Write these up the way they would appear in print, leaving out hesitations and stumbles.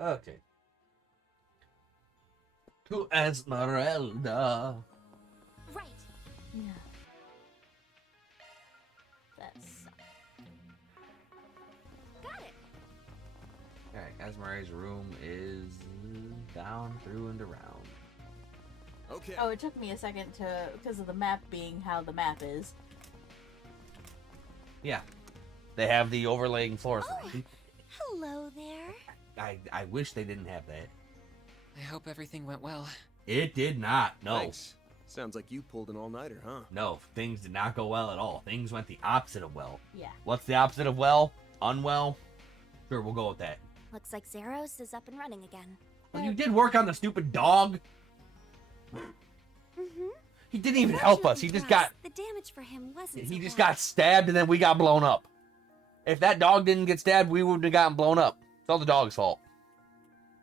Okay. To Esmeralda. Right. Yeah. That's Got it. Alright, Esmeralda's room is down, through, and around. Okay. Oh, it took me a second because of the map being how the map is. Yeah. They have the overlaying floors. Oh, hello there. I wish they didn't have that. I hope everything went well. It did not. No. Thanks. Sounds like you pulled an all-nighter, huh? No, things did not go well at all. Things went the opposite of well. Yeah. What's the opposite of well? Unwell? Sure, we'll go with that. Looks like Zeros is up and running again. Well, you did work on the stupid dog. Mm-hmm. He didn't even help us. He just got The damage for him wasn't he so just bad. got stabbed and then we got blown up. If that dog didn't get stabbed, we would have gotten blown up. It's all the dog's fault.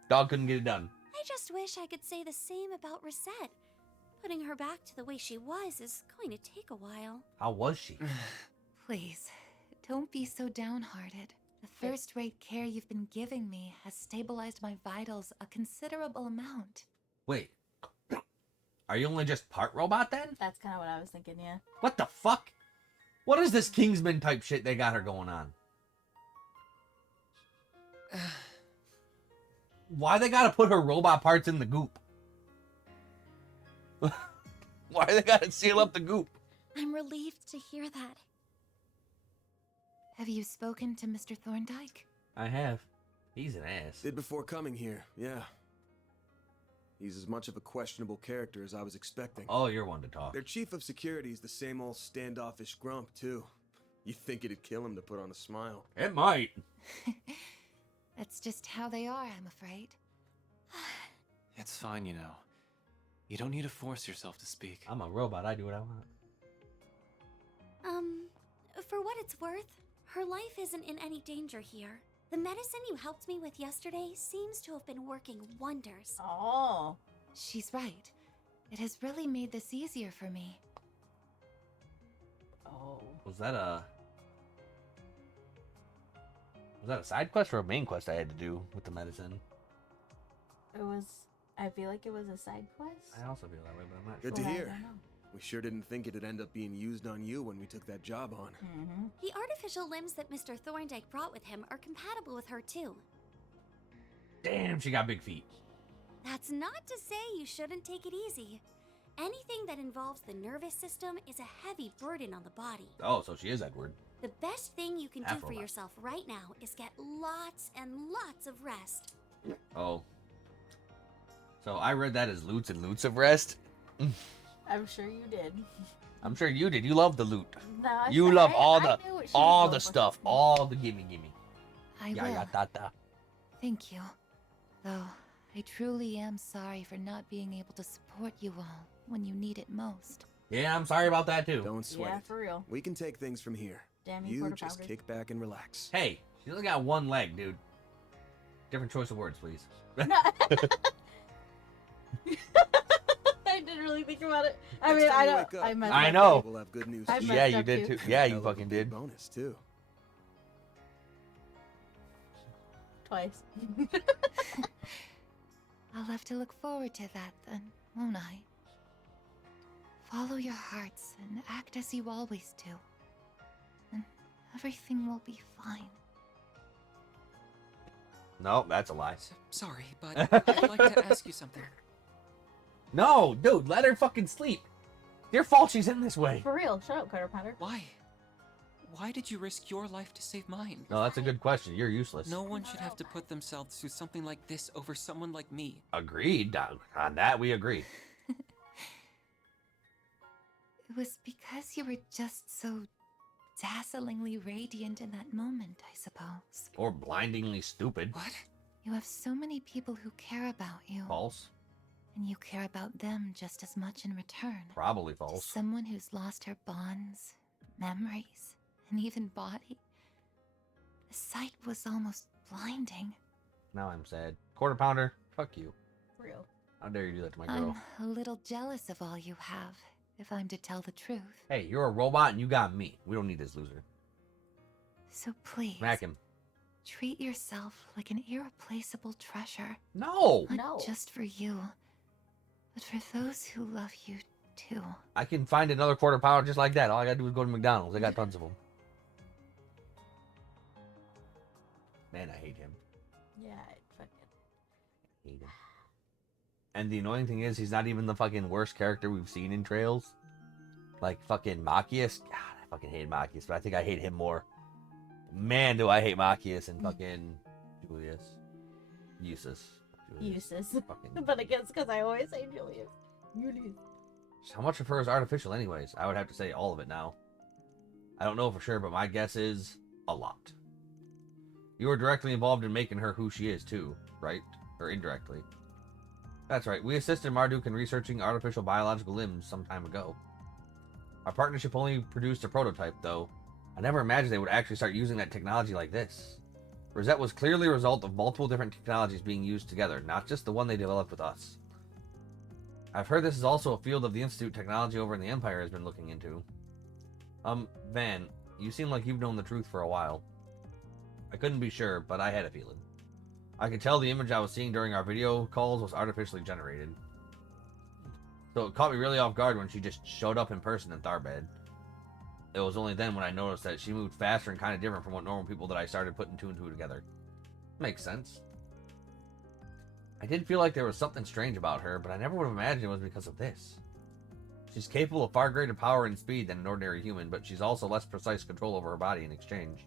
Dog couldn't get it done. I just wish I could say the same about Reset. Putting her back to the way she was is going to take a while. How was she? Please, don't be so downhearted. The first-rate care you've been giving me has stabilized my vitals a considerable amount. Wait. Are you only just part robot then? That's kind of what I was thinking, yeah. What the fuck? What is this Kingsman type shit they got her going on? Why they gotta put her robot parts in the goop? Why they gotta seal up the goop? I'm relieved to hear that. Have you spoken to Mr. Thorndyke? I have. He's an ass. Did before coming here, yeah. He's as much of a questionable character as I was expecting. Oh, you're one to talk. Their chief of security is the same old standoffish grump, too. You'd think it'd kill him to put on a smile. It might. That's just how they are, I'm afraid. It's fine, you know. You don't need to force yourself to speak. I'm a robot. I do what I want. For what it's worth, her life isn't in any danger here. The medicine you helped me with yesterday seems to have been working wonders. Oh. She's right. It has really made this easier for me. Oh. Was that a side quest or a main quest I had to do with the medicine? It was. I feel like it was a side quest. I also feel that way, but I'm not Good sure. to I hear. don't know. We sure didn't think it'd end up being used on you when we took that job on. Mm-hmm. The artificial limbs that Mr. Thorndyke brought with him are compatible with her too. Damn, she got big feet. That's not to say you shouldn't take it easy. Anything that involves the nervous system is a heavy burden on the body. Oh, so she is Edward. The best thing you can do for Afro-bot. yourself right now is get lots and lots of rest. Oh. So I read that as loots and loots of rest. I'm sure you did. I'm sure you did. You love the loot. No, You love all I the knew what she was all going the for. stuff, all the gimme. I Yeah, will. yeah, da. Thank you. Though, I truly am sorry for not being able to support you all when you need it most. Yeah, I'm sorry about that too. Don't sweat Yeah, it. for real. We can take things from here. Damn you, You quarter just pounder. kick back and relax. Hey, she only got one leg, dude. Different choice of words, please. I didn't really think about it. I Next mean, time I you don't. wake up, I messed I up. know. We'll have good news. I to messed Yeah, share. you up did too. too. Yeah, you Hell of a fucking big did. Bonus too. Twice. I'll have to look forward to that then, won't I? Follow your hearts and act as you always do. And everything will be fine. No, that's a lie. Sorry, but I'd like to ask you something. No, dude, let her fucking sleep. Your fault she's in this way. For real. Shut up, quarter pounder. Why? Why did you risk your life to save mine? No, that's a good question. You're useless. No one should have to put themselves through something like this over someone like me. Agreed. On that, we agree. It was because you were just so dazzlingly radiant in that moment, I suppose. Or blindingly stupid. What? You have so many people who care about you. False. And you care about them just as much in return. Probably To false. someone who's lost her bonds, memories, and even body. The sight was almost blinding. Now I'm sad. Quarter pounder, fuck you. For real. How dare you do that to my girl? I'm a little jealous of all you have, if I'm to tell the truth. Hey, you're a robot and you got me. We don't need this loser. So please, Smack him. treat yourself like an irreplaceable treasure. No! Not No. just for you, but for those who love you too. I can find another quarter pounder just like that. All I gotta do is go to McDonald's. I got tons of them. Man, I hate him. Yeah, I fucking. Hate him. And the annoying thing is, he's not even the fucking worst character we've seen in Trails. Like fucking Machias. God, I fucking hate Machias, but I think I hate him more. Man, do I hate Machias and fucking Julius. Julius. Fucking. But I guess because I always say Julius. How much of her is artificial anyways? I would have to say all of it now. I don't know for sure, but my guess is a lot. You were directly involved in making her who she is too, right? Or indirectly. That's right, we assisted Marduk in researching artificial biological limbs some time ago. Our partnership only produced a prototype though. I never imagined they would actually start using that technology like this. Rosette was clearly a result of multiple different technologies being used together, not just the one they developed with us. I've heard this is also a field of the Institute technology over in the Empire has been looking into. Van, you seem like you've known the truth for a while. I couldn't be sure, but I had a feeling. I could tell the image I was seeing during our video calls was artificially generated. So it caught me really off guard when she just showed up in person in Tharbad. It was only then when I noticed that she moved faster and kind of different from what normal people that I started putting two and two together. Makes sense. I did feel like there was something strange about her, but I never would have imagined it was because of this. She's capable of far greater power and speed than an ordinary human, but she's also less precise control over her body in exchange.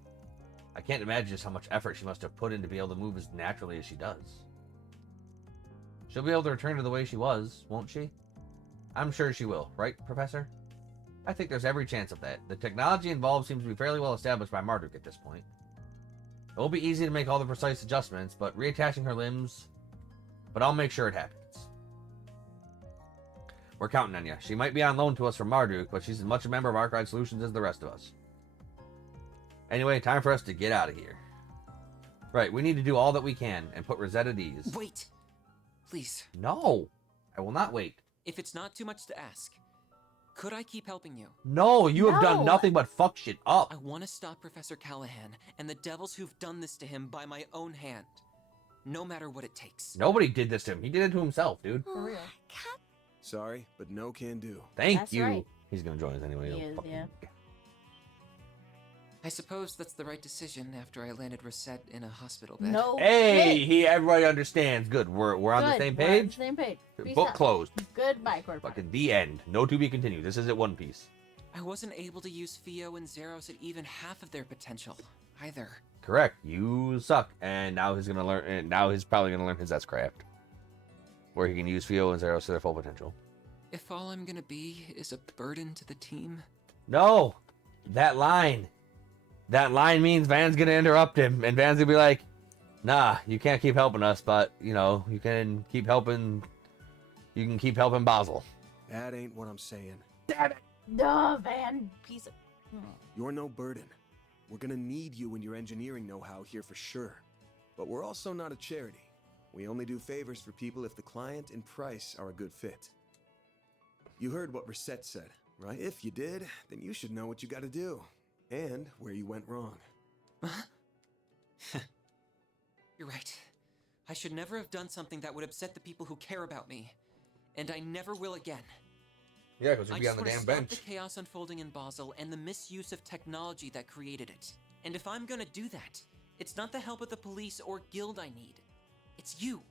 I can't imagine just how much effort she must have put in to be able to move as naturally as she does. She'll be able to return to the way she was, won't she? I'm sure she will, right, Professor? I think there's every chance of that. The technology involved seems to be fairly well established by Marduk at this point. It won't be easy to make all the precise adjustments, but reattaching her limbs... But I'll make sure it happens. We're counting on you. She might be on loan to us from Marduk, but she's as much a member of Archive Solutions as the rest of us. Anyway, time for us to get out of here. Right, we need to do all that we can and put Rosette at ease. Wait! Please. No! I will not wait. If it's not too much to ask, could I keep helping you? No, you have done No. nothing but fuck shit up. I want to stop Professor Callahan and the devils who've done this to him by my own hand. No matter what it takes. Nobody did this to him. He did it to himself, dude. For real. Cap, Sorry, but no can do. Thank That's you. right. He's gonna join us anyway. He He'll is, fucking- yeah. I suppose that's the right decision after I landed Rosette in a hospital bed. No. Hey, shit. everybody understands. Good. We're on the Good, same we're on the page. same page. Peace Book out. closed. Goodbye, quarter pounder. Fucking the end. No to be continued. This is at One Piece. I wasn't able to use Theo and Zeros at even half of their potential, either. Correct. You suck. And now he's gonna learn. And now he's probably gonna learn his S-craft, where he can use Fio and Zeros to their full potential. If all I'm gonna be is a burden to the team, No, that line. That line means Van's gonna interrupt him, and Van's gonna be like, "Nah, you can't keep helping us, but you know you can keep helping. You can keep helping Basel." That ain't what I'm saying. Damn it! No, Van. Piece of. You're no burden. We're gonna need you and your engineering know-how here for sure. But we're also not a charity. We only do favors for people if the client and price are a good fit. You heard what Rosette said, right? If you did, then you should know what you gotta do. And where you went wrong. you're right. I should never have done something that would upset the people who care about me. And I never will again. Yeah, because I you'll be just on the want to damn stop bench. the chaos unfolding in Basel and the misuse of technology that created it. And if I'm gonna do that, it's not the help of the police or guild I need. It's you.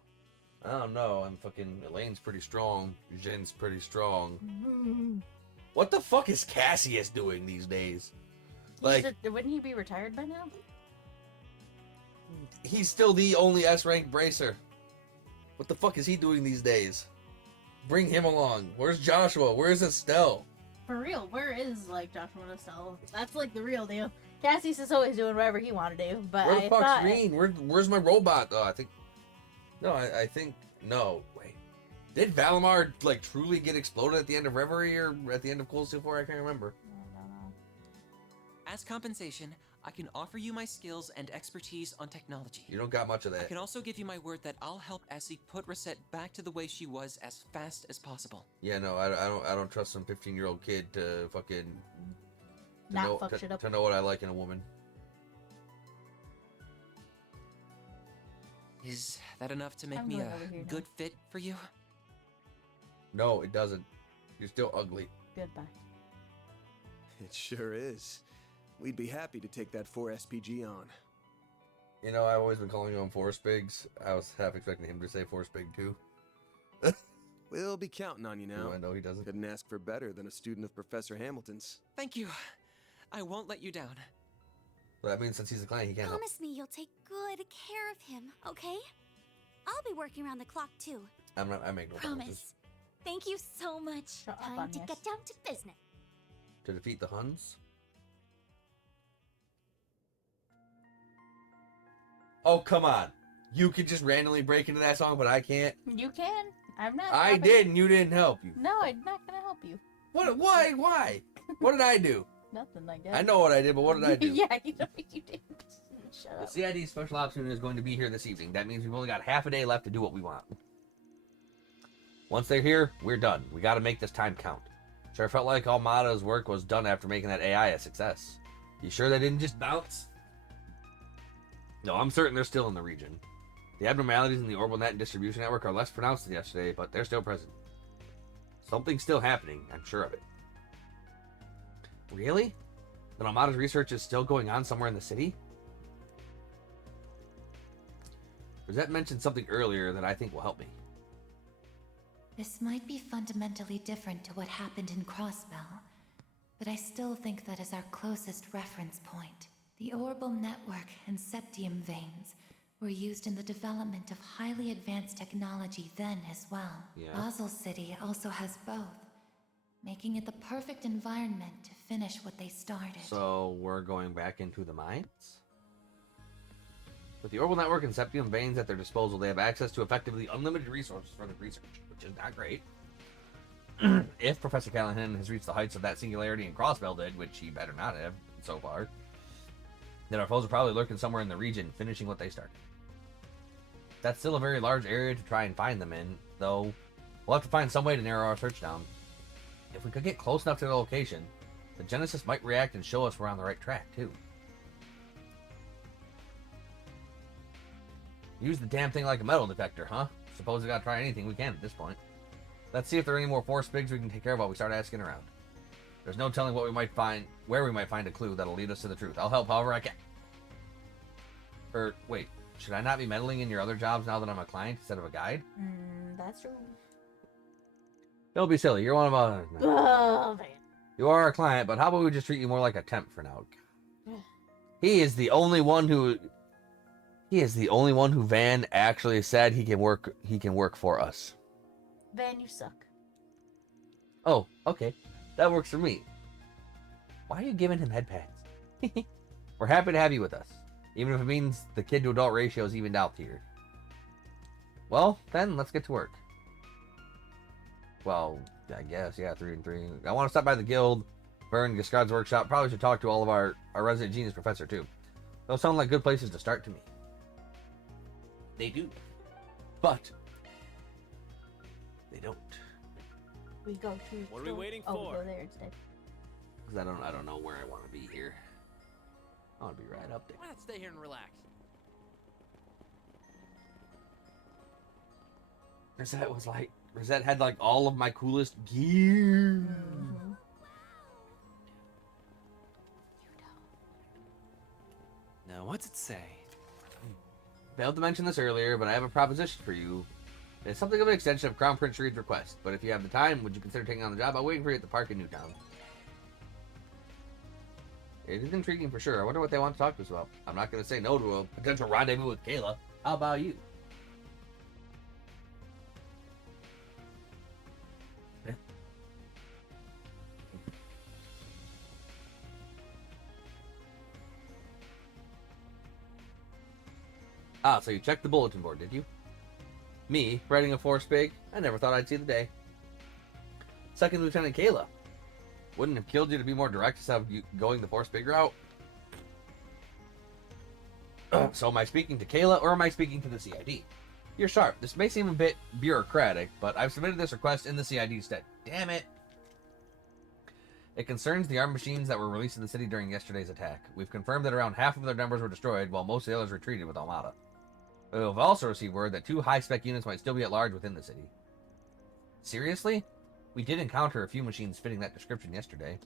I don't know. I'm fucking. Elaine's pretty strong. Eugene's pretty strong. What the fuck is Cassius doing these days? Like, Wouldn't he be retired by now? he's still the only S-rank bracer. What the fuck is he doing these days? Bring him along. Where's Joshua? Where's Estelle? For real, where is like Joshua and Estelle? That's like the real deal. Cassius is always doing whatever he wanted to do, but Where the I fuck's thought Green? Where's my robot? Oh, I think. No, I think no. Wait, did Valimar like truly get exploded at the end of Reverie or at the end of Cold Steel 4? I can't remember. As compensation, I can offer you my skills and expertise on technology. You don't got much of I that. can also give you my word that I'll help Essie put Rosette back to the way she was as fast as possible. Yeah, no, I don't trust some 15-year-old kid to fucking Not fuck shit up. to know what I like in a woman. Is that enough to make I'm me going a over here now. good fit for you? No, it doesn't. You're still ugly. Goodbye. It sure is. We'd be happy to take that 4 SPG on. You know, I've always been calling him Force Bigs. I was half expecting him to say Force Big too. We'll be counting on you now. No, I know he doesn't. Couldn't ask for better than a student of Professor Hamilton's. Thank you. I won't let you down. But that means since he's a client, he can't help. Promise me you'll take good care of him, okay? I'll be working around the clock too. I make no promises. Promise. Thank you so much. Shut up Time on to this. get down to business. To defeat the Huns? Oh, come on. You could just randomly break into that song, but I can't. You can. I'm not. I stopping- did, and you didn't help you. No, I'm not gonna help you. What? Why? Why? What did I do? Nothing like that. I know what I did, but what did I do? Yeah, you know you did. Shut The up. CID Special Ops Unit is going to be here this evening. That means we've only got half a day left to do what we want. Once they're here, we're done. We got to make this time count. Sure felt like Almada's work was done after making that AI a success. You sure they didn't just bounce? No, I'm certain they're still in the region. The abnormalities in the orbital net and distribution network are less pronounced than yesterday, but they're still present. Something's still happening, I'm sure of it. Really? Then Almada's research is still going on somewhere in the city? Rosette mentioned something earlier that I think will help me. This might be fundamentally different to what happened in Crossbell, but I still think that is our closest reference point. The orbital network and septium veins were used in the development of highly advanced technology then as well. Yeah. Basel City also has both, making it the perfect environment to finish what they started. So we're going back into the mines? With the orbital network and septium veins at their disposal, they have access to effectively unlimited resources for the research, which is not great. If Professor Callahan has reached the heights of that singularity and Crossbell did, which he better not have so far, then our foes are probably lurking somewhere in the region, finishing what they started. That's still a very large area to try and find them in, though we'll have to find some way to narrow our search down. If we could get close enough to the location, the Genesis might react and show us we're on the right track, too. Use the damn thing like a metal detector, huh? Suppose we gotta try anything we can at this point. Let's see if there are any more Force Bigs we can take care of while we start asking around. There's no telling what we might find, where we might find a clue that'll lead us to the truth. I'll help however I can. Wait, should I not be meddling in your other jobs now that I'm a client instead of a guide? That's true. Don't be silly, you're one of us. Oh, man. You are a client, but how about we just treat you more like a temp for now? He is the only one who Van actually said he can work for us. Van, you suck. Oh, okay. That works for me. Why are you giving him head pats? We're happy to have you with us, even if it means the kid to adult ratio is evened out here. Well, then let's get to work. Well, I guess, yeah, 3 and 3. I want to stop by the guild, Vern, Giscard's workshop. Probably should talk to all of our resident genius professor too. Those sound like good places to start to me. They do. But they don't. We go to. What are we waiting Oh, we for? go there instead. Because I don't know where I want to be here. I want to be right up there. Why not stay here and relax? Rosette had like all of my coolest gear. Now, what's it say? Failed to mention this earlier, but I have a proposition for you. It's something of an extension of Crown Prince Reed's request, but if you have the time, would you consider taking on the job? I'm waiting for you at the park in Newtown. It is intriguing for sure. I wonder what they want to talk to us about. I'm not going to say no to a potential rendezvous with Kayla. How about you? Ah, so you checked the bulletin board, did you? Me, writing a Force Big? I never thought I'd see the day. Second Lieutenant Kayla. Wouldn't have killed you to be more direct instead of you going the Force Big route? So am I speaking to Kayla or am I speaking to the CID? You're sharp. This may seem a bit bureaucratic, but I've submitted this request in the CID instead. Damn it. It concerns the armed machines that were released in the city during yesterday's attack. We've confirmed that around half of their numbers were destroyed, while most of the others retreated with Almada. We've also received word that 2 high-spec units might still be at large within the city. Seriously? We did encounter a few machines fitting that description yesterday.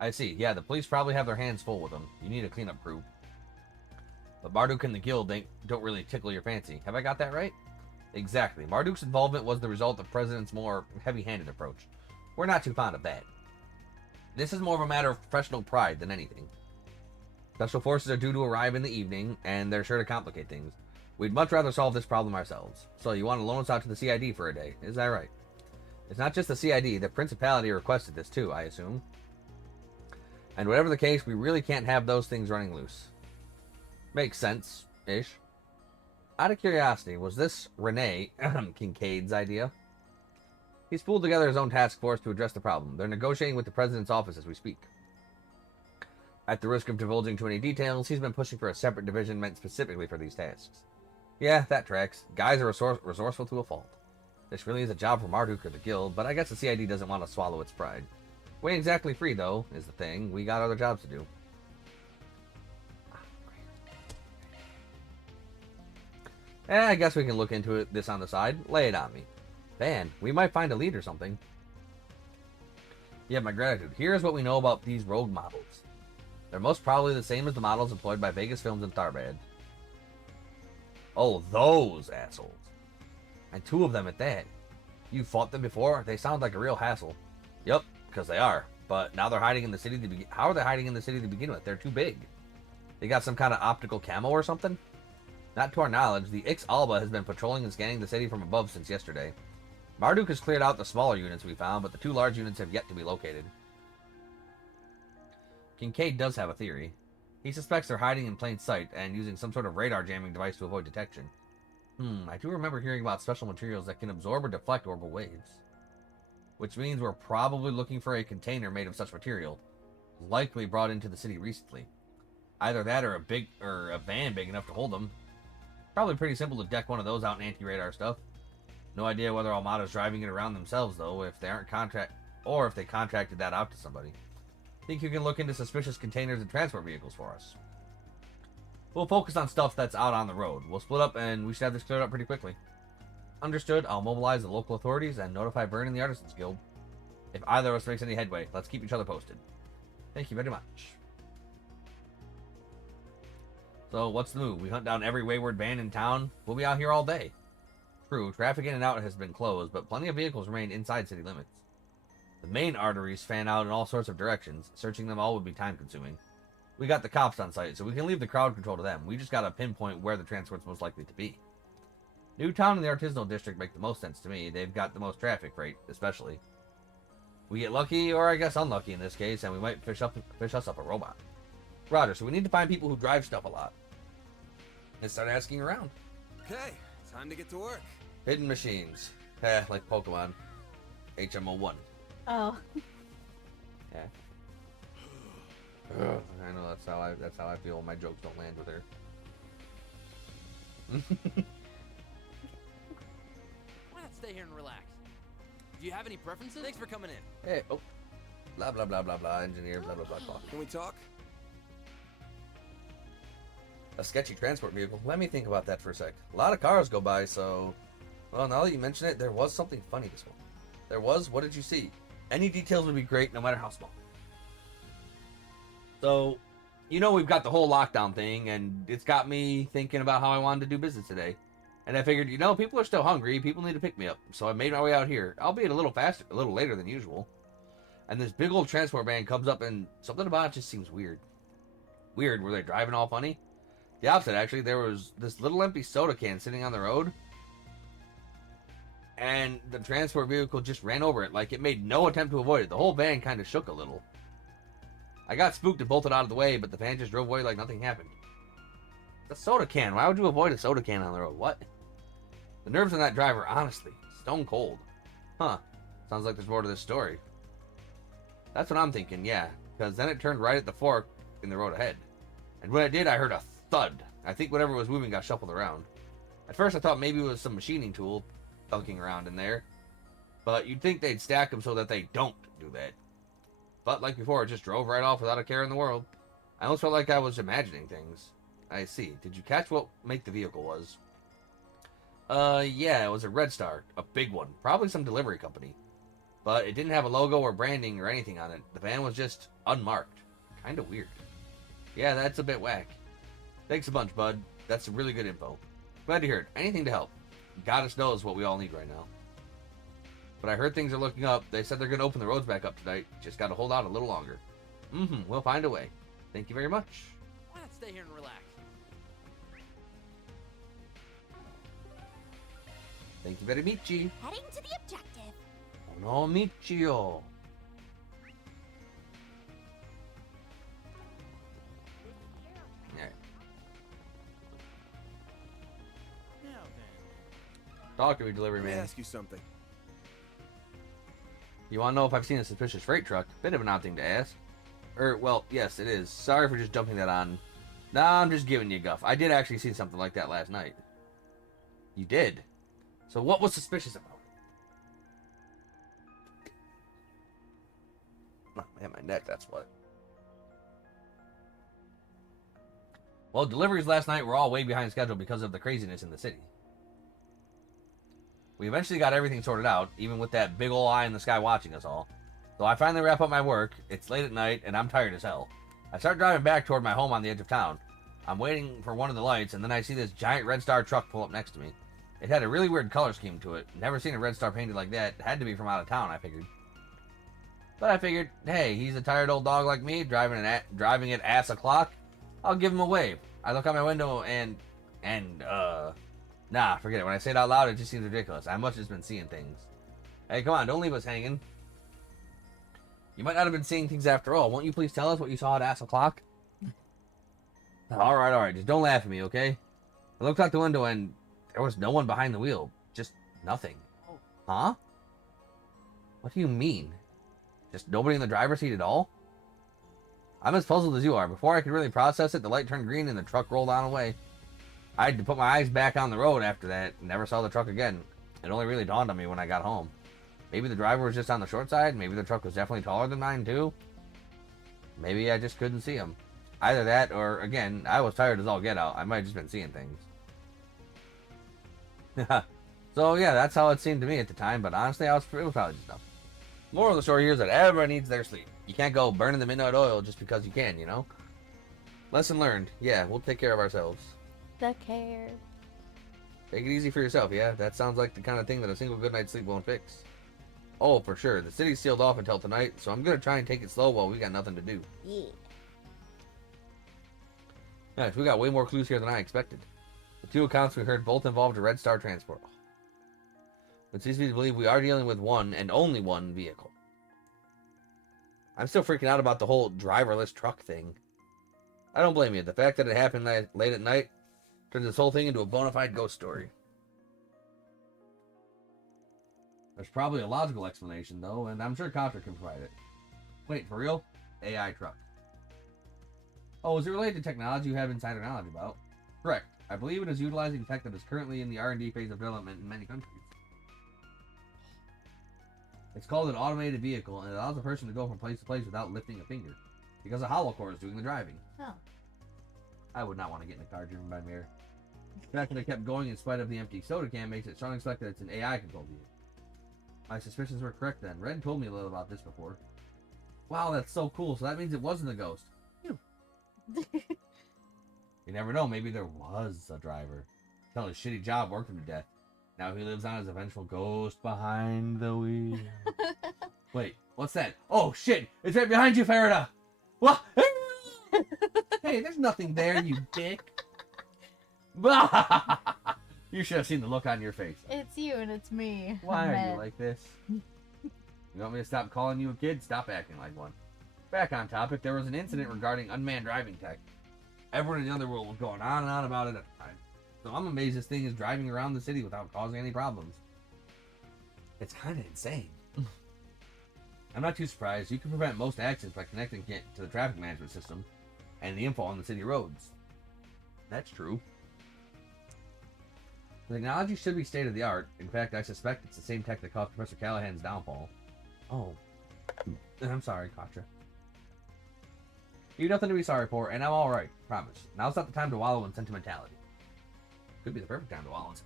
I see. Yeah, the police probably have their hands full with them. You need a cleanup crew. But Marduk and the guild don't really tickle your fancy. Have I got that right? Exactly. Marduk's involvement was the result of President's more heavy-handed approach. We're not too fond of that. This is more of a matter of professional pride than anything. Special forces are due to arrive in the evening, and they're sure to complicate things. We'd much rather solve this problem ourselves. So you want to loan us out to the CID for a day, is that right? It's not just the CID, the Principality requested this too, I assume. And whatever the case, we really can't have those things running loose. Makes sense-ish. Out of curiosity, was this Renee Kincaid's idea? He's pulled together his own task force to address the problem. They're negotiating with the President's office as we speak. At the risk of divulging too many details, he's been pushing for a separate division meant specifically for these tasks. Yeah, that tracks. Guys are resourceful to a fault. This really is a job for Marduk or the guild, but I guess the CID doesn't want to swallow its pride. We ain't exactly free, though, is the thing. We got other jobs to do. I guess we can look into this on the side. Lay it on me. Van, we might find a lead or something. You have my gratitude. Here's what we know about these rogue models. They're most probably the same as the models employed by Vegas Films and Tharbad. Oh, those assholes. And 2 of them at that. You fought them before? They sound like a real hassle. Yep, because they are. But now they're hiding in the city to begin. How are they hiding in the city to begin with? They're too big. They got some kind of optical camo or something? Not to our knowledge, the Ix Alba has been patrolling and scanning the city from above since yesterday. Marduk has cleared out the smaller units we found, but the 2 large units have yet to be located. Kincaid does have a theory. He suspects they're hiding in plain sight and using some sort of radar jamming device to avoid detection. I do remember hearing about special materials that can absorb or deflect orbital waves. Which means we're probably looking for a container made of such material, likely brought into the city recently. Either that or a van big enough to hold them. Probably pretty simple to deck one of those out in anti-radar stuff. No idea whether Almada's driving it around themselves though, if they contracted that out to somebody. Think you can look into suspicious containers and transport vehicles for us? We'll focus on stuff that's out on the road. We'll split up and we should have this cleared up pretty quickly. Understood. I'll mobilize the local authorities and notify Vern and the Artisans Guild. If either of us makes any headway, let's keep each other posted. Thank you very much. So, what's the move? We hunt down every wayward van in town? We'll be out here all day. True, traffic in and out has been closed, but plenty of vehicles remain inside city limits. The main arteries fan out in all sorts of directions. Searching them all would be time-consuming. We got the cops on site, so we can leave the crowd control to them. We just gotta pinpoint where the transport's most likely to be. Newtown and the Artisanal District make the most sense to me. They've got the most traffic rate, especially. We get lucky, or I guess unlucky in this case, and we might fish us up a robot. Roger, so we need to find people who drive stuff a lot. And start asking around. Okay, time to get to work. Hidden machines. Like Pokemon. HMO1. Oh. Yeah. I know that's how I feel when my jokes don't land with her. Why not stay here and relax? Do you have any preferences? Thanks for coming in. Hey, oh. Blah, blah, blah, blah, blah, engineer, blah, blah, blah, blah. Can we talk? A sketchy transport vehicle. Let me think about that for a sec. A lot of cars go by, so... Well, now that you mention it, there was something funny this one. There was? What did you see? Any details would be great, no matter how small. So, you know we've got the whole lockdown thing, and it's got me thinking about how I wanted to do business today. And I figured, you know, people are still hungry, people need to pick me up. So I made my way out here, albeit a little later than usual. And this big old transport van comes up, and something about it just seems weird. Weird, were they driving all funny? The opposite, actually. There was this little empty soda can sitting on the road, and the transport vehicle just ran over it. Like, it made no attempt to avoid it. The whole van kind of shook a little. I got spooked and bolted out of the way, but the van just drove away like nothing happened. The soda can. Why would you avoid a soda can on the road? What? The nerves on that driver, honestly. Stone cold. Huh. Sounds like there's more to this story. That's what I'm thinking, yeah. Because then it turned right at the fork in the road ahead. And when it did, I heard a thud. I think whatever was moving got shuffled around. At first I thought maybe it was some machining tool thunking around in there. But you'd think they'd stack them so that they don't do that. But like before, it just drove right off without a care in the world. I almost felt like I was imagining things. I see. Did you catch what make the vehicle was? Yeah, it was a Red Star. A big one. Probably some delivery company. But it didn't have a logo or branding or anything on it. The van was just unmarked. Kinda weird. Yeah, that's a bit whack. Thanks a bunch, bud. That's some really good info. Glad to hear it. Anything to help. Goddess knows what we all need right now. But I heard things are looking up. They said they're going to open the roads back up tonight. Just got to hold out a little longer. We'll find a way. Thank you very much. Why not stay here and relax? Thank you very much. Heading to the objective. No, Michio. Yeah. Now then. Talk to me, delivery Let me man. ask you something. You want to know if I've seen a suspicious freight truck? Bit of an odd thing to ask. Well, yes, it is. Sorry for just jumping that on. Nah, I'm just giving you guff. I did actually see something like that last night. You did? So what was suspicious about it? Oh, man, my neck, that's what. Well, deliveries last night were all way behind schedule because of the craziness in the city. We eventually got everything sorted out, even with that big ol' eye in the sky watching us all. So I finally wrap up my work. It's late at night, and I'm tired as hell. I start driving back toward my home on the edge of town. I'm waiting for one of the lights, and then I see this giant Red Star truck pull up next to me. It had a really weird color scheme to it. Never seen a Red Star painted like that. It had to be from out of town, I figured. But I figured, hey, he's a tired old dog like me, driving it ass o'clock. I'll give him a wave. I look out my window and nah, forget it. When I say it out loud, it just seems ridiculous. I must have just been seeing things. Hey, come on, don't leave us hanging. You might not have been seeing things after all. Won't you please tell us what you saw at ass o'clock? Alright, just don't laugh at me, okay? I looked out the window and there was no one behind the wheel. Just nothing. Huh? What do you mean? Just nobody in the driver's seat at all? I'm as puzzled as you are. Before I could really process it, the light turned green and the truck rolled on away. I had to put my eyes back on the road after that and never saw the truck again. It only really dawned on me when I got home. Maybe the driver was just on the short side. Maybe the truck was definitely taller than mine, too. Maybe I just couldn't see him. Either that, or, again, I was tired as all get out. I might have just been seeing things. So, yeah, that's how it seemed to me at the time, but honestly, it was probably just nothing. Moral of the story here is that everyone needs their sleep. You can't go burning the midnight oil just because you can, you know? Lesson learned. Yeah, we'll take care of ourselves. The care. Take it easy for yourself, yeah? That sounds like the kind of thing that a single good night's sleep won't fix. Oh, for sure. The city's sealed off until tonight, so I'm gonna try and take it slow while we got nothing to do. Yeah. Nice, we got way more clues here than I expected. The two accounts we heard both involved a Red Star transport. It seems to believe we are dealing with one and only one vehicle. I'm still freaking out about the whole driverless truck thing. I don't blame you. The fact that it happened late at night turns this whole thing into a bona fide ghost story. There's probably a logical explanation, though, and I'm sure Contra can provide it. Wait, for real? AI truck. Oh, is it related to technology you have insider knowledge about? Correct. I believe it is utilizing tech that is currently in the R&D phase of development in many countries. It's called an automated vehicle, and it allows a person to go from place to place without lifting a finger, because a hollow core is doing the driving. Oh. I would not want to get in a car driven by Mirror. The fact that it kept going in spite of the empty soda can makes it strongly suspect that it's an AI-controlled vehicle. My suspicions were correct then. Red told me a little about this before. Wow, that's so cool. So that means it wasn't a ghost. You never know. Maybe there was a driver. Tell his shitty job worked him to death. Now he lives on as a vengeful ghost behind the wheel. Wait, what's that? Oh, shit! It's right behind you, Farida! What? Hey, there's nothing there, you dick. You should have seen the look on your face. It's you and it's me. Why are Mad. you like this? You want me to stop calling you a kid? Stop acting like one. Back on topic, there was an incident regarding unmanned driving tech. Everyone in the underworld was going on and on about it at the time. So I'm amazed this thing is driving around the city without causing any problems. It's kind of insane. I'm not too surprised. You can prevent most accidents by connecting it to the traffic management system and the info on the city roads. That's true. The technology should be state of the art. In fact, I suspect it's the same tech that caused Professor Callahan's downfall. Oh. I'm sorry, Katra. You've nothing to be sorry for, and I'm alright. Promise. Now's not the time to wallow in sentimentality. Could be the perfect time to wallow in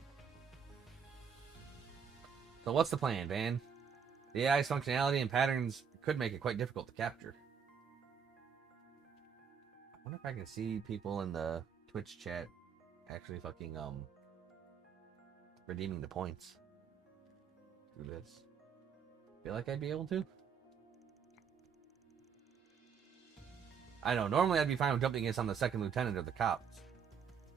So what's the plan, Van? The AI's functionality and patterns could make it quite difficult to capture. I wonder if I can see people in the Twitch chat actually fucking redeeming the points through this. Feel like I'd be able to? I know, normally I'd be fine with jumping in on the second lieutenant or the cops.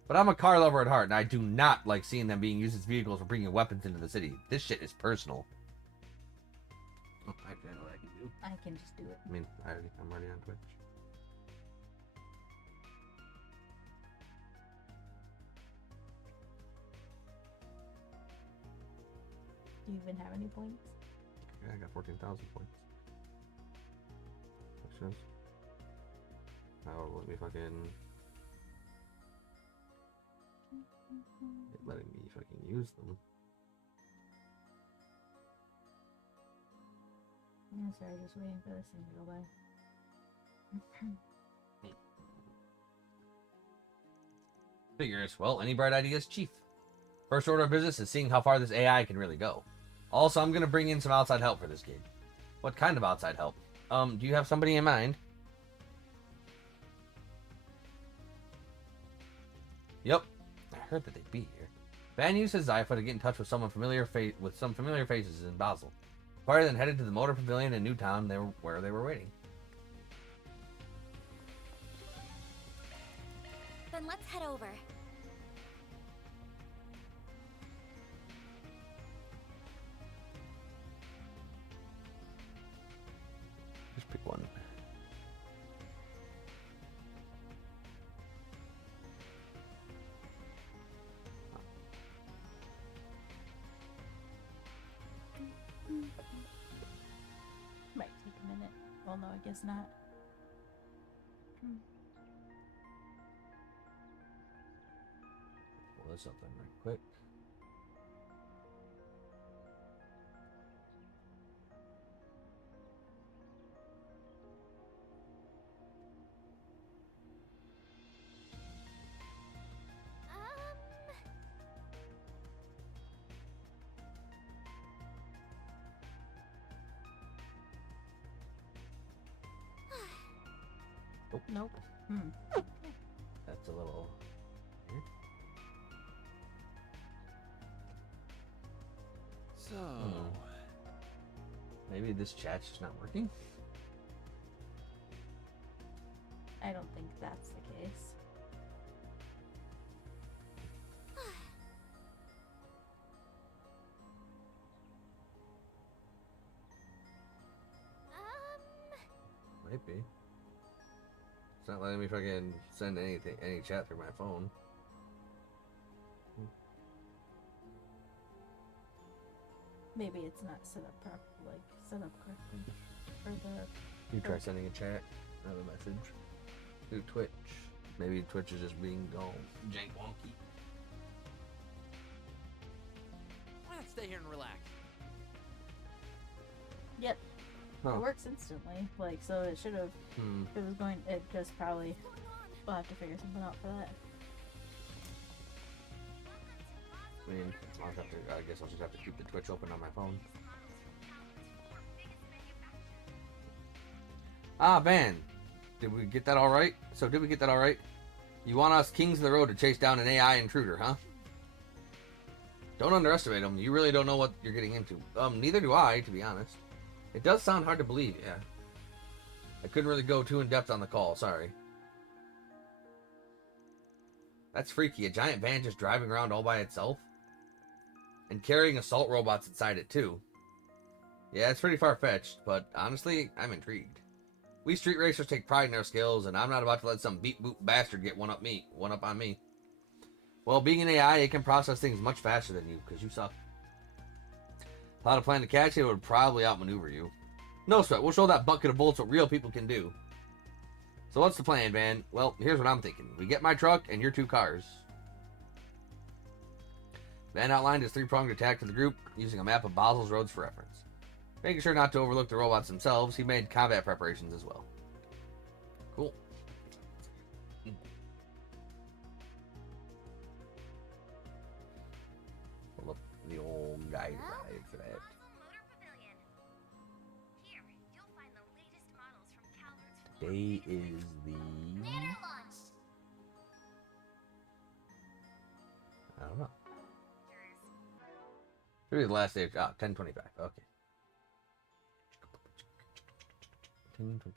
But I'm a car lover at heart, and I do not like seeing them being used as vehicles for bringing weapons into the city. This shit is personal. Oh, I know what I can do. I can just do it. I mean, I'm already on Twitch. Do you even have any points? Yeah, I got 14,000 points. Which is... Oh, let me fucking... It's letting me fucking use them. I'm sorry, just waiting for this thing to go by. Figures. Well, any bright ideas, Chief? First order of business is seeing how far this AI can really go. Also, I'm gonna bring in some outside help for this gig. What kind of outside help? Do you have somebody in mind? Yep. I heard that they'd be here. Van used his Zypha to get in touch with someone with some familiar faces in Basel. Party then headed to the motor pavilion in Newtown where they were waiting. Then let's head over. Just pick one. Might take a minute. Well, no, I guess not. Pull this up then right quick. Nope. That's a little weird. So, Maybe this chat's just not working? I don't think that's the case. Might be. It's not letting me fucking send any chat through my phone. Maybe it's not set up correctly for the. You try sending a chat, another message through Twitch. Maybe Twitch is just being all jank wonky. Why not stay here and relax? Yep. Huh. It works instantly. Like, so it should have. If it was going, it just probably. We'll have to figure something out for that. I mean, I guess I'll just have to keep the Twitch open on my phone. Ah, Van. Did we get that all right? You want us kings of the road to chase down an AI intruder, huh? Don't underestimate him. You really don't know what you're getting into. Neither do I, to be honest. It does sound hard to believe, yeah. I couldn't really go too in-depth on the call, sorry. That's freaky. A giant van just driving around all by itself? And carrying assault robots inside it, too. Yeah, it's pretty far-fetched, but honestly, I'm intrigued. We street racers take pride in our skills, and I'm not about to let some beat-boop bastard get one up on me. Well, being an AI, it can process things much faster than you, because you suck. If I had a plan to catch it, it would probably outmaneuver you. No sweat, we'll show that bucket of bullets what real people can do. So what's the plan, Van? Well, here's what I'm thinking. We get my truck and your 2 cars. Van outlined his 3-pronged attack to the group, using a map of Basel's roads for reference. Making sure not to overlook the robots themselves, he made combat preparations as well. Cool. Pull up the old guide ride for that. day is the... I don't know. Should be the last day of... 10/25. Okay. 10/25.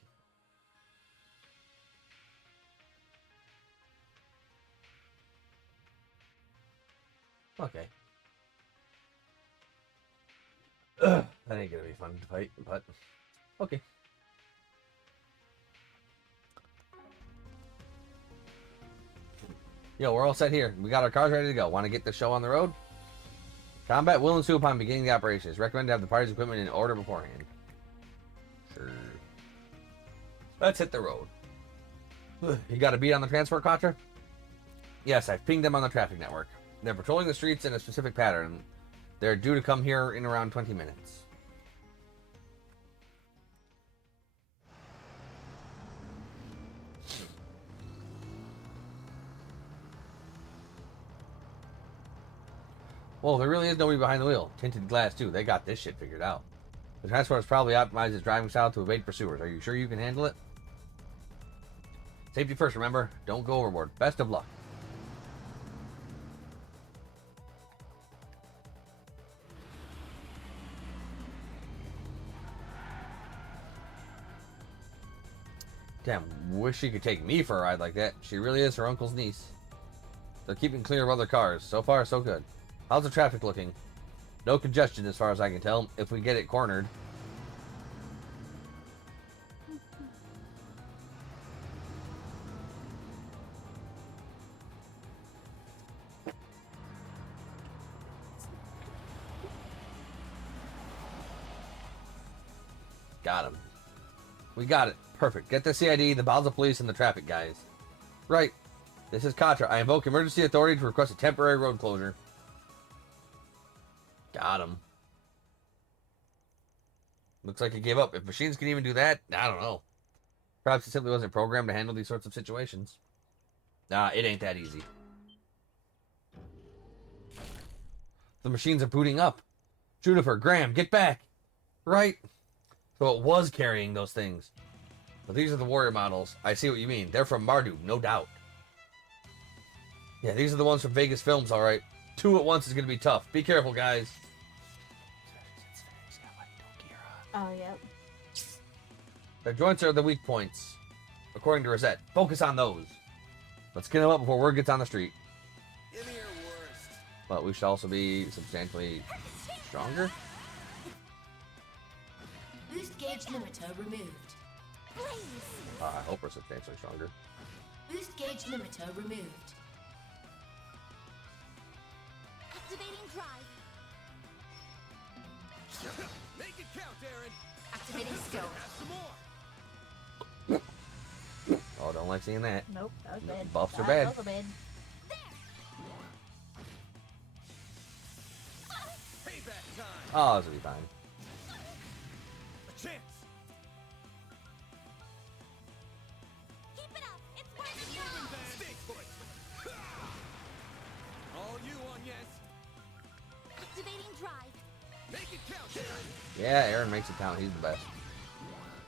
Okay. Ugh, that ain't gonna be fun to fight, but okay. Yo, we're all set here. We got our cars ready to go. Want to get the show on the road? Combat will ensue upon beginning the operations. Recommend to have the party's equipment in order beforehand. Sure. Let's hit the road. Ugh, you got a beat on the transport, Contra? Yes, I've pinged them on the traffic network. They're patrolling the streets in a specific pattern. They're due to come here in around 20 minutes. Well, there really is nobody behind the wheel. Tinted glass, too. They got this shit figured out. The transport has probably optimized its driving style to evade pursuers. Are you sure you can handle it? Safety first, remember. Don't go overboard. Best of luck. Damn, wish she could take me for a ride like that. She really is her uncle's niece. They're keeping clear of other cars. So far, so good. How's the traffic looking? No congestion as far as I can tell, if we get it cornered. Got him. We got it. Perfect. Get the CID, the Basel Police, and the traffic guys. Right. This is Contra. I invoke emergency authority to request a temporary road closure. Got him. Looks like he gave up. If machines can even do that, I don't know. Perhaps it simply wasn't programmed to handle these sorts of situations. Nah, it ain't that easy. The machines are booting up. Juniper, Graham, get back. Right. So it was carrying those things. But these are the warrior models. I see what you mean. They're from Marduk, no doubt. Yeah, these are the ones from Vegas Films, alright. 2 at once is going to be tough. Be careful, guys. Oh, yep. The joints are the weak points, according to Rosette. Focus on those. Let's get them up before word gets on the street. Give me your worst. But we should also be substantially stronger. Boost gauge limiter removed. I hope we're substantially stronger. Boost gauge limiter removed. Activating drive. Make it count, Aaron. Activating skill. Some more. Oh, don't like seeing that. Nope, that was No, bad. buffs are That bad. was also bad. Payback time. Oh, this will be fine. A chance. Keep it up. It's working now. Stay put. All you on yes. Activating drive. Make it count, Aaron. Yeah, Aaron makes it count. He's the best.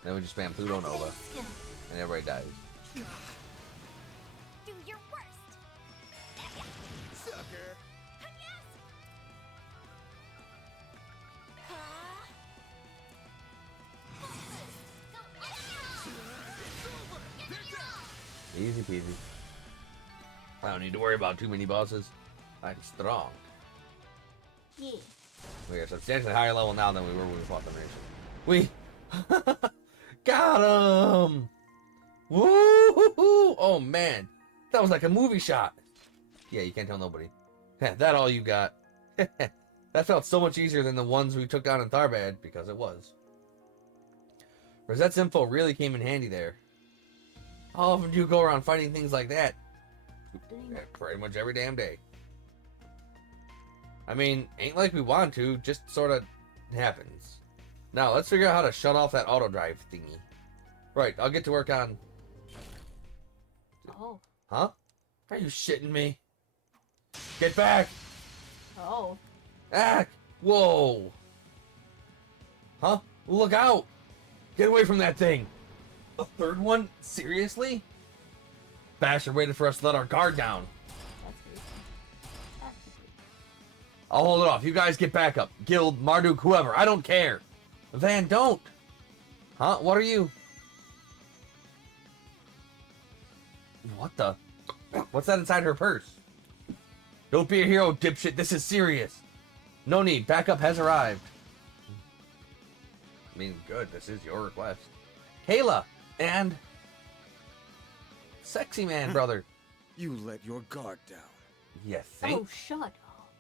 Then we just spam Pluto Nova, Activating skill. and everybody dies. Do your worst. Sucker. Yes. Easy peasy. I don't need to worry about too many bosses. I'm strong. Yeah. We are substantially higher level now than we were when we fought the nation. We got him! Woo! Oh man, that was like a movie shot. Yeah, you can't tell nobody. That all you got. That felt so much easier than the ones we took down in Tharbad, because it was. Rosette's info really came in handy there. How often do you go around fighting things like that? Pretty much every damn day. I mean, ain't like we want to, just sort of happens. Now, let's figure out how to shut off that auto drive thingy. Right, I'll get to work on... Oh. Huh? Are you shitting me? Get back! Oh. Ack! Whoa! Huh? Look out! Get away from that thing! A third one? Seriously? Basher waited for us to let our guard down. That's creepy. That's creepy. I'll hold it off. You guys get back up. Guild, Marduk, whoever. I don't care. Van, don't. Huh? What are you? What the? What's that inside her purse? Don't be a hero, dipshit. This is serious. No need. Backup has arrived. I mean, good. This is your request. Kayla and Sexy Man, brother. You let your guard down. You think? Oh, shut up.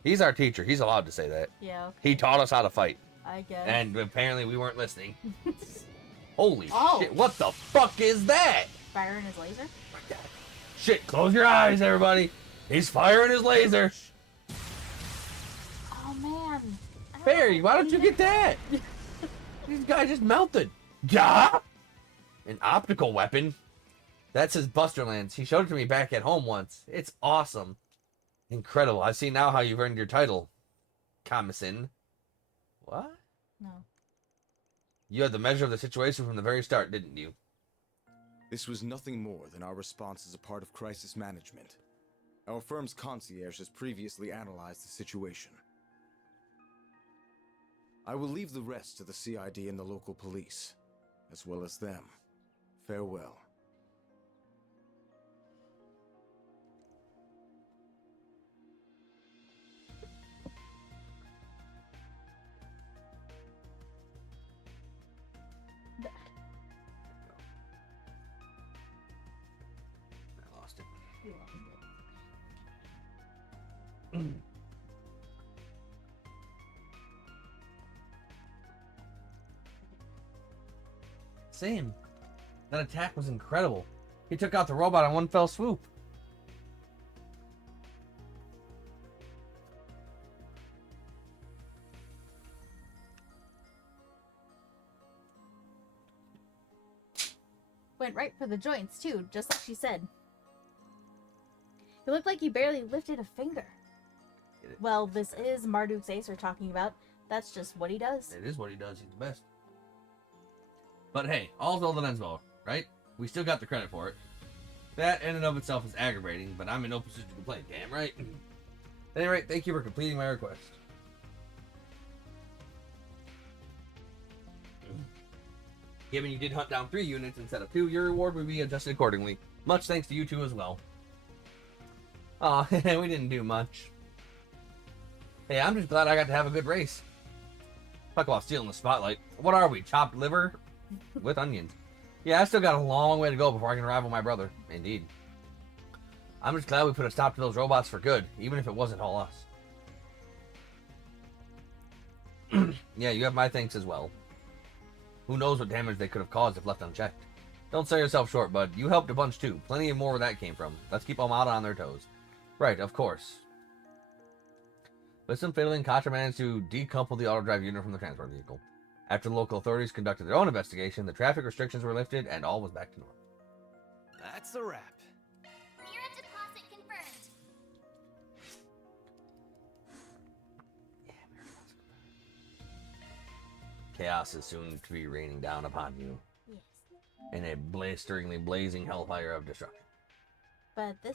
He's our teacher. He's allowed to say that. Yeah, okay. He taught us how to fight. I guess. And apparently we weren't listening. Holy Oh. shit. What the fuck is that? Firing his laser? Shit, close your eyes, everybody. He's firing his laser. Oh, man. Barry, why don't you get that? This guy just melted. Yeah? An optical weapon? That's his Buster Lance. He showed it to me back at home once. It's awesome. Incredible. I see now how you've earned your title. Kamisin. What? No. You had the measure of the situation from the very start, didn't you? This was nothing more than our response as a part of crisis management. Our firm's concierge has previously analyzed the situation. I will leave the rest to the CID and the local police, as well as them. Farewell. I lost it. Same. That attack was incredible. He took out the robot in one fell swoop. Went right for the joints, too, just like she said. It looked like he barely lifted a finger. Well, this is Marduk's ace we're talking about. That's just what he does. It is what he does. He's the best. But hey, all's well that ends well, right? We still got the credit for it. That in and of itself is aggravating, but I'm in no position to complain. Damn right. At any rate, thank you for completing my request. Given you did hunt down 3 units instead of 2, your reward will be adjusted accordingly. Much thanks to you two as well. Aw, we didn't do much. Hey, I'm just glad I got to have a good race. Talk about stealing the spotlight. What are we, chopped liver? With onions. Yeah, I still got a long way to go before I can rival my brother. Indeed. I'm just glad we put a stop to those robots for good, even if it wasn't all us. Yeah, you have my thanks as well. Who knows what damage they could have caused if left unchecked. Don't sell yourself short, bud. You helped a bunch too. Plenty more where that came from. Let's keep Almada on their toes. Right, of course. Listen, Fiddle and Contra managed to decouple the autodrive unit from the transport vehicle. After the local authorities conducted their own investigation, the traffic restrictions were lifted and all was back to normal. That's a wrap. Mira deposit confirmed. Chaos is soon to be raining down upon you Yes. in a blisteringly blazing hellfire of destruction. But this